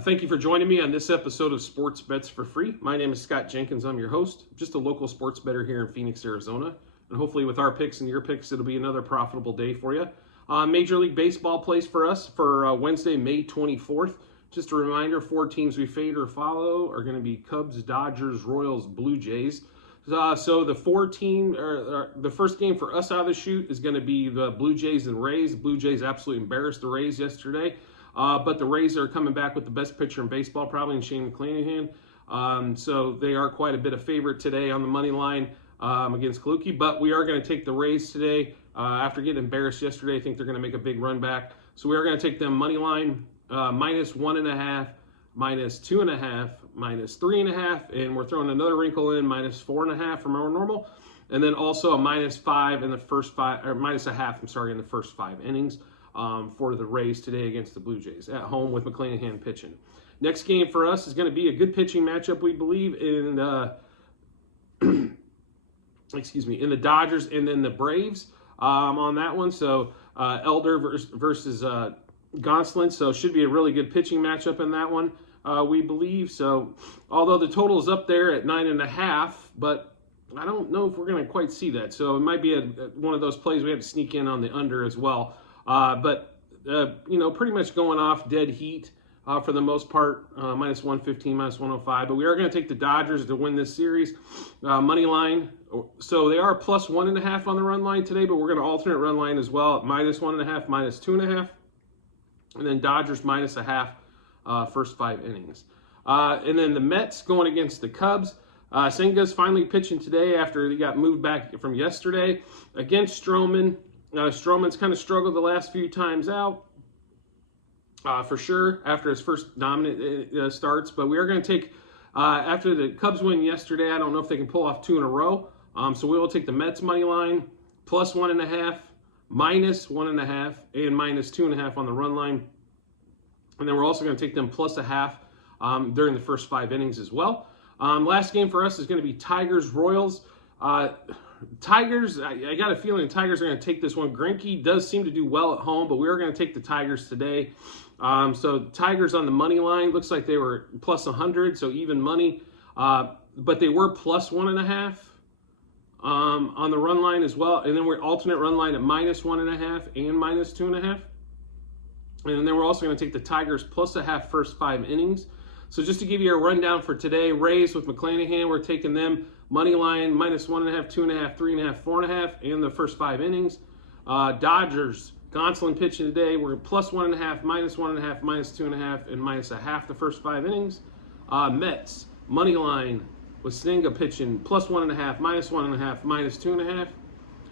Thank you for joining me on this episode of Sports Bets for Free. My name is Scott Jenkins. I'm your host, just a local sports bettor here in Phoenix, Arizona. And hopefully with our picks and your picks, it'll be another profitable day for you. Major League Baseball plays for us for Wednesday, May 24th. Just a reminder, 4 teams we fade or follow are going to be Cubs, Dodgers, Royals, Blue Jays. So the the first game for us out of the chute is going to be the Blue Jays and Rays. The Blue Jays absolutely embarrassed the Rays yesterday. But the Rays are coming back with the best pitcher in baseball, probably in Shane McClanahan. So they are quite a bit of favorite today on the money line against Kaluki. But we are going to take the Rays today. After getting embarrassed yesterday, I think they're going to make a big run back. So we are going to take them money line minus 1.5, minus 2.5, minus 3.5, and we're throwing another wrinkle in minus 4.5 from our normal, and then also a minus 5 in the first 5, or minus 0.5. I'm sorry, in the first 5 innings. For the Rays today against the Blue Jays at home with McClanahan pitching. Next game for us is going to be a good pitching matchup, we believe, in in the Dodgers and then the Braves on that one. So Elder versus Gonsolin. So it should be a really good pitching matchup in that one, we believe. So although the total is up there at 9.5, but I don't know if we're going to quite see that. So it might be one of those plays we have to sneak in on the under as well. But pretty much going off dead heat for the most part, minus 115, minus 105. But we are going to take the Dodgers to win this series. Money line. So they are plus 1.5 on the run line today, but we're going to alternate run line as well at minus 1.5, minus 2.5. And then Dodgers minus 0.5 first 5 innings. And then the Mets going against the Cubs. Senga's finally pitching today after he got moved back from yesterday against Stroman. Stroman's kind of struggled the last few times out, for sure, after his first dominant starts. But we are going to take, after the Cubs win yesterday, I don't know if they can pull off 2 in a row. So we will take the Mets money line, plus 1.5, minus 1.5, and minus 2.5 on the run line. And then we're also going to take them plus 0.5 during the first 5 innings as well. Last game for us is going to be Tigers-Royals. Tigers, I got a feeling the Tigers are going to take this one. Greinke does seem to do well at home, but we are going to take the Tigers today. So Tigers on the money line, looks like they were plus 100, so even money. But they were plus 1.5 on the run line as well. And then we're alternate run line at minus 1.5 and minus 2.5. And then we're also going to take the Tigers plus 0.5 first 5 innings. So just to give you a rundown for today, Rays with McClanahan, we're taking them money line minus 1.5, 2.5, 3.5, 4.5 in the first 5 innings. Dodgers, Gonsolin pitching today, we're plus 1.5, minus 1.5, minus 2.5, and minus 0.5 the first 5 innings. Mets, money line with Senga pitching plus 1.5, minus 1.5, minus 2.5.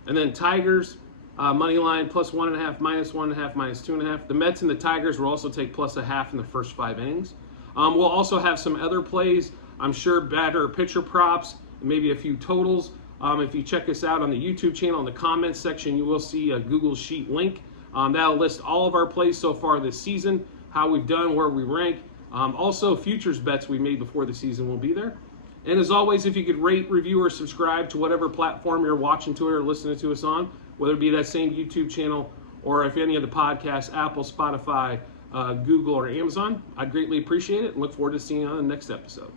And then Tigers, money line plus 1.5, minus 1.5, minus 2.5. The Mets and the Tigers will also take plus 0.5 in the first 5 innings. We'll also have some other plays. I'm sure batter pitcher props, maybe a few totals. If you check us out on the YouTube channel, in the comments section, you will see a Google Sheet link. That'll list all of our plays so far this season, how we've done, where we rank. Also, futures bets we made before the season will be there. And as always, if you could rate, review, or subscribe to whatever platform you're watching to or listening to us on, whether it be that same YouTube channel or if any of the podcasts, Apple, Spotify, Google, or Amazon, I'd greatly appreciate it and look forward to seeing you on the next episode.